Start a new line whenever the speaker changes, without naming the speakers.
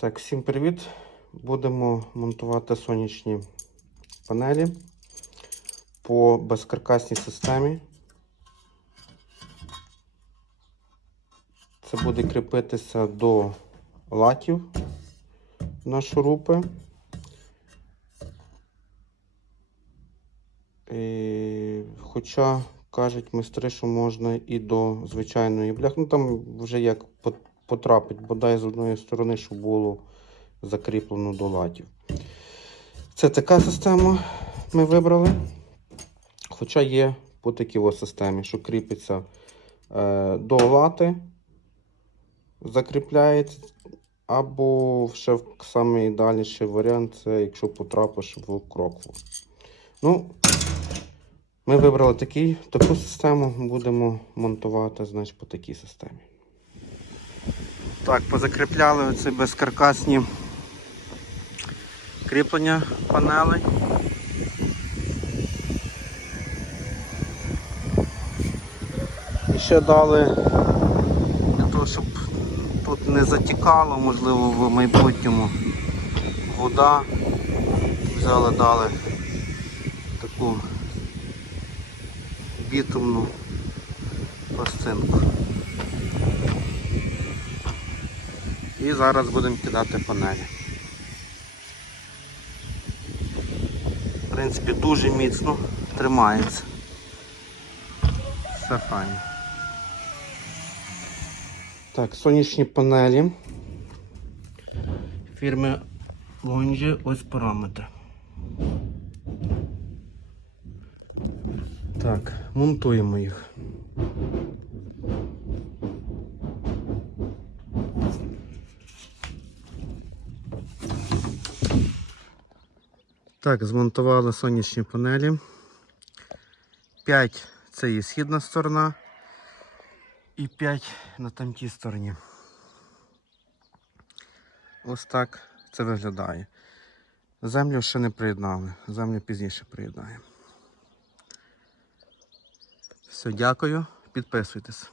Так, всім привіт! Будемо монтувати сонячні панелі по безкаркасній системі. Це буде кріпитися до латів на шурупи. І, хоча кажуть майстри, що можна і до звичайної бляхи. Ну там вже як потрапить, бодай з одної сторони, щоб було закріплено до латів. Це така система ми вибрали. Хоча є по такій системі, що кріпиться е, до лати, закріпляється. Або ще в- самий варіант це якщо потрапиш в крокву. Ну, ми вибрали такий, таку систему, будемо монтувати значить, по такій системі. Так, позакріпляли оці безкаркасні кріплення панелей. І ще дали для того, щоб тут не затікало, можливо, в майбутньому вода. Взяли, дали таку бітумну пластинку. І зараз будемо кидати панелі. В принципі, дуже міцно тримається. Все файно. Так, сонячні панелі. Фірми Longi ось параметри. Так, монтуємо їх. Так, змонтували сонячні панелі. 5 це є східна сторона і 5 на тамтій стороні. Ось так це виглядає. Землю ще не приєднали, землю пізніше приєднаємо. Все, дякую, підписуйтесь.